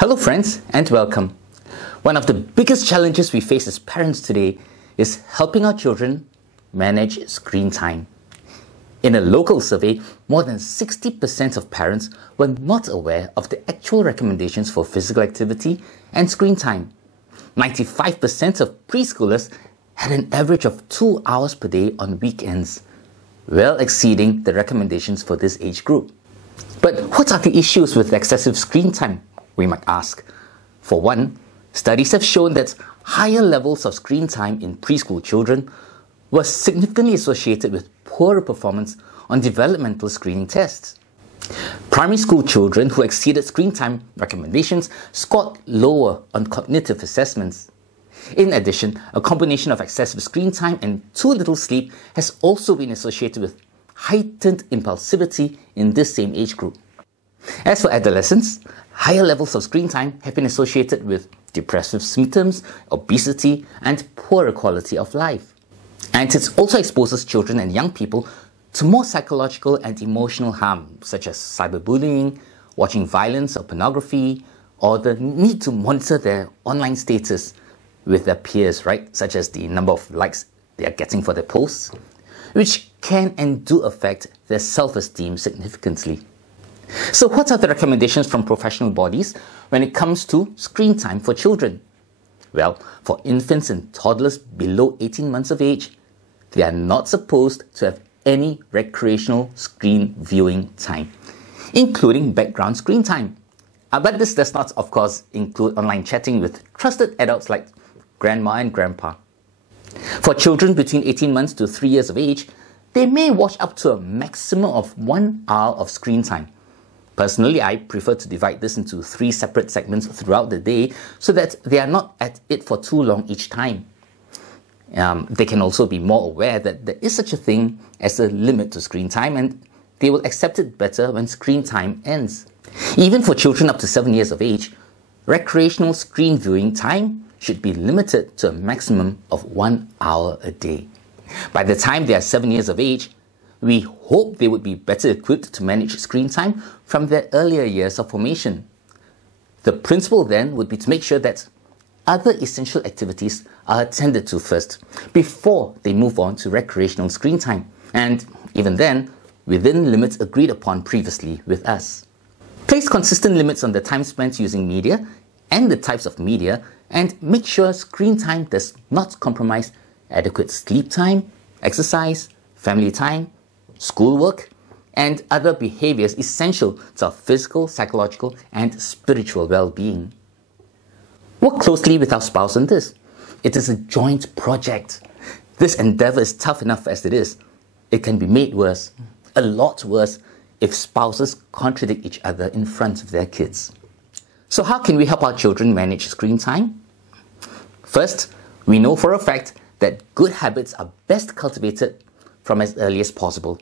Hello friends and welcome. One of the biggest challenges we face as parents today is helping our children manage screen time. In a local survey, more than 60% of parents were not aware of the actual recommendations for physical activity and screen time. 95% of preschoolers had an average of 2 hours per day on weekends, well exceeding the recommendations for this age group. But what are the issues with excessive screen time, we might ask? For one, studies have shown that higher levels of screen time in preschool children were significantly associated with poorer performance on developmental screening tests. Primary school children who exceeded screen time recommendations scored lower on cognitive assessments. In addition, a combination of excessive screen time and too little sleep has also been associated with heightened impulsivity in this same age group. As for adolescents, higher levels of screen time have been associated with depressive symptoms, obesity, and poorer quality of life. And it also exposes children and young people to more psychological and emotional harm, such as cyberbullying, watching violence or pornography, or the need to monitor their online status with their peers, right? Such as the number of likes they are getting for their posts, which can and do affect their self-esteem significantly. So what are the recommendations from professional bodies when it comes to screen time for children? Well, for infants and toddlers below 18 months of age, they are not supposed to have any recreational screen viewing time, including background screen time. But this does not, of course, include online chatting with trusted adults like grandma and grandpa. For children between 18 months to 3 years of age, they may watch up to a maximum of 1 hour of screen time. Personally, I prefer to divide this into 3 separate segments throughout the day so that they are not at it for too long each time. They can also be more aware that there is such a thing as a limit to screen time, and they will accept it better when screen time ends. Even for children up to 7 years of age, recreational screen viewing time should be limited to a maximum of 1 hour a day. By the time they are 7 years of age, we hope they would be better equipped to manage screen time from their earlier years of formation. The principle then would be to make sure that other essential activities are attended to first before they move on to recreational screen time, and even then, within limits agreed upon previously with us. Place consistent limits on the time spent using media and the types of media, and make sure screen time does not compromise adequate sleep time, exercise, family time, schoolwork, and other behaviors essential to our physical, psychological, and spiritual well-being. Work closely with our spouse on this. It is a joint project. This endeavor is tough enough as it is. It can be made worse, a lot worse, if spouses contradict each other in front of their kids. So how can we help our children manage screen time? First, we know for a fact that good habits are best cultivated from as early as possible.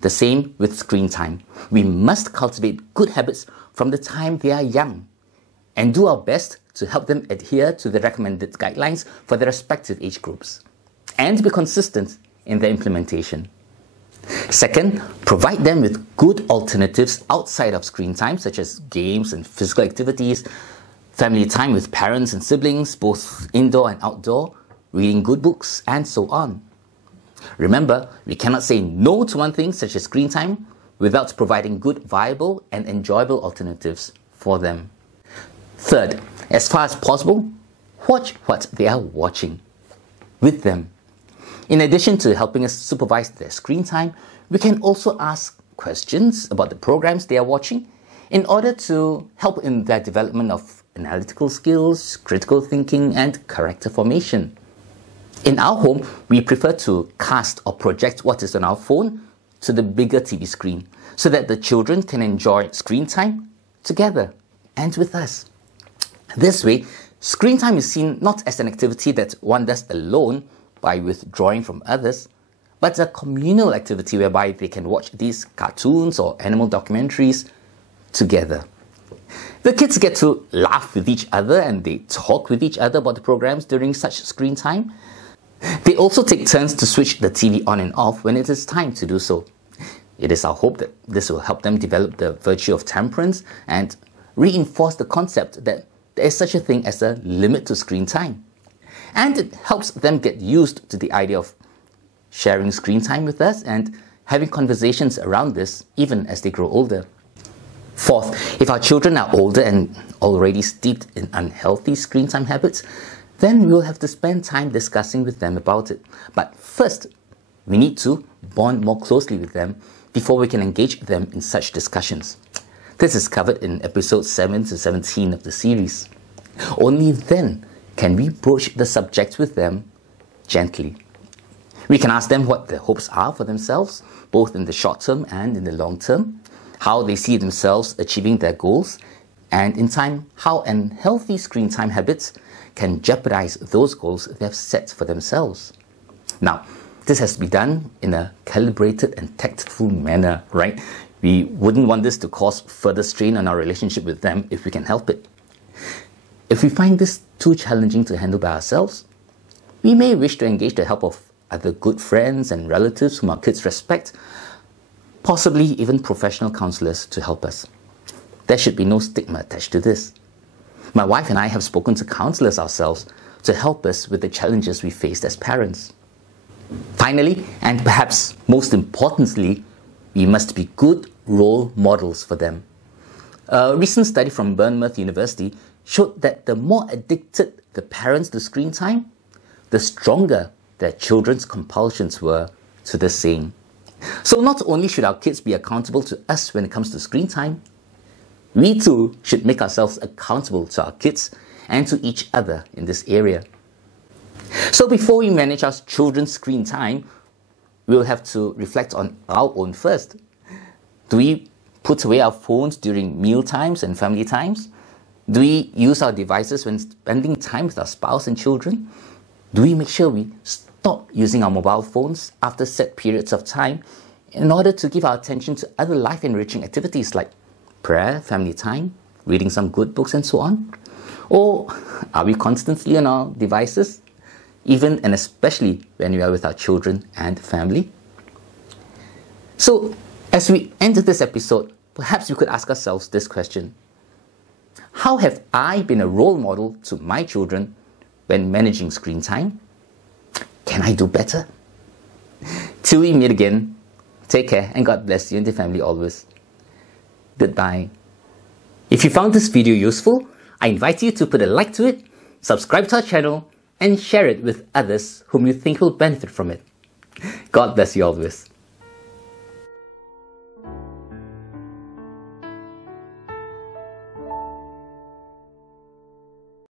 The same with screen time. We must cultivate good habits from the time they are young and do our best to help them adhere to the recommended guidelines for their respective age groups and be consistent in their implementation. Second, provide them with good alternatives outside of screen time, such as games and physical activities, family time with parents and siblings, both indoor and outdoor, reading good books, and so on. Remember, we cannot say no to one thing such as screen time without providing good, viable, and enjoyable alternatives for them. Third, as far as possible, watch what they are watching with them. In addition to helping us supervise their screen time, we can also ask questions about the programs they are watching in order to help in their development of analytical skills, critical thinking, and character formation. In our home, we prefer to cast or project what is on our phone to the bigger TV screen so that the children can enjoy screen time together and with us. This way, screen time is seen not as an activity that one does alone by withdrawing from others, but a communal activity whereby they can watch these cartoons or animal documentaries together. The kids get to laugh with each other and they talk with each other about the programs during such screen time. They also take turns to switch the TV on and off when it is time to do so. It is our hope that this will help them develop the virtue of temperance and reinforce the concept that there is such a thing as a limit to screen time. And it helps them get used to the idea of sharing screen time with us and having conversations around this even as they grow older. Fourth, if our children are older and already steeped in unhealthy screen time habits, then we'll have to spend time discussing with them about it. But first, we need to bond more closely with them before we can engage them in such discussions. This is covered in episodes 7 to 17 of the series. Only then can we broach the subject with them gently. We can ask them what their hopes are for themselves, both in the short term and in the long term, how they see themselves achieving their goals, and in time, how unhealthy screen time habits can jeopardize those goals they have set for themselves. Now, this has to be done in a calibrated and tactful manner, right? We wouldn't want this to cause further strain on our relationship with them if we can help it. If we find this too challenging to handle by ourselves, we may wish to engage the help of other good friends and relatives whom our kids respect, possibly even professional counselors to help us. There should be no stigma attached to this. My wife and I have spoken to counselors ourselves to help us with the challenges we faced as parents. Finally, and perhaps most importantly, we must be good role models for them. A recent study from Bournemouth University showed that the more addicted the parents to screen time, the stronger their children's compulsions were to the same. So not only should our kids be accountable to us when it comes to screen time, we too should make ourselves accountable to our kids and to each other in this area. So before we manage our children's screen time, we'll have to reflect on our own first. Do we put away our phones during meal times and family times? Do we use our devices when spending time with our spouse and children? Do we make sure we stop using our mobile phones after set periods of time in order to give our attention to other life-enriching activities like prayer, family time, reading some good books and so on? Or are we constantly on our devices, even and especially when we are with our children and family? So, as we end this episode, perhaps we could ask ourselves this question. How have I been a role model to my children when managing screen time? Can I do better? Till we meet again, take care and God bless you and your family always. Goodbye. If you found this video useful, I invite you to put a like to it, subscribe to our channel, and share it with others whom you think will benefit from it. God bless you always.